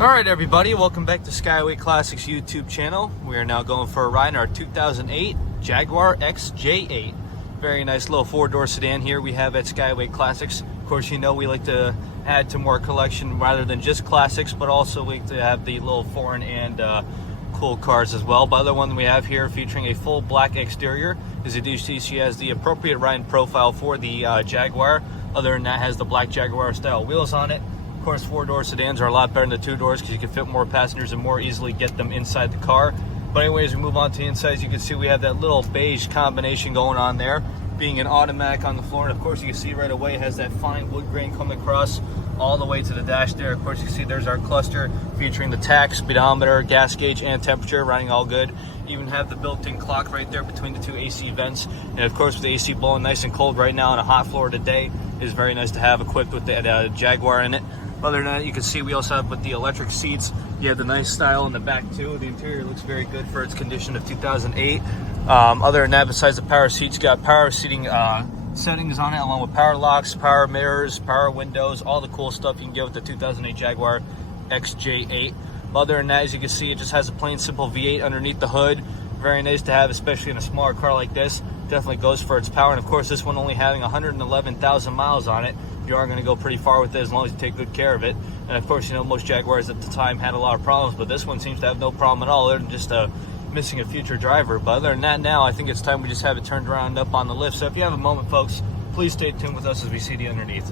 Alright everybody, welcome back to Skyway Classics YouTube channel. We are now going for a ride in our 2008 Jaguar XJ8. Very nice little four-door sedan here we have at Skyway Classics. Of course, you know we like to add to more collection rather than just classics, but also we like to have the little foreign and cool cars as well. The other one we have here featuring a full black exterior is a DC. She has the appropriate riding profile for the Jaguar. Other than that, has the black Jaguar style wheels on it. Of course, four-door sedans are a lot better than the two doors because you can fit more passengers and more easily get them inside the car. But anyways, we move on to the inside. As you can see, we have that little beige combination going on there, being an automatic on the floor. And of course, you can see right away it has that fine wood grain coming across all the way to the dash there. Of course, you can see there's our cluster featuring the tach, speedometer, gas gauge, and temperature, running all good. Even have the built-in clock right there between the two AC vents. And of course, with the AC blowing nice and cold right now on a hot Florida day, it is very nice to have equipped with the Jaguar in it. Other than that, you can see we also have with the electric seats, you have the nice style in the back too. The interior looks very good for its condition of 2008. Other than that, besides the power seats, got power seating settings on it, along with power locks, power mirrors, power windows, all the cool stuff you can get with the 2008 Jaguar XJ8. Other than that, as you can see, it just has a plain simple V8 underneath the hood. Very nice to have, especially in a smaller car like this. Definitely goes for its power. And of course, this one only having 111,000 miles on it. You are going to go pretty far with it as long as you take good care of it. And of course, you know, most Jaguars at the time had a lot of problems, but this one seems to have no problem at all, other than just missing a future driver. But other than that, now I think it's time we just have it turned around up on the lift. So if you have a moment, folks, please stay tuned with us as we see the underneath.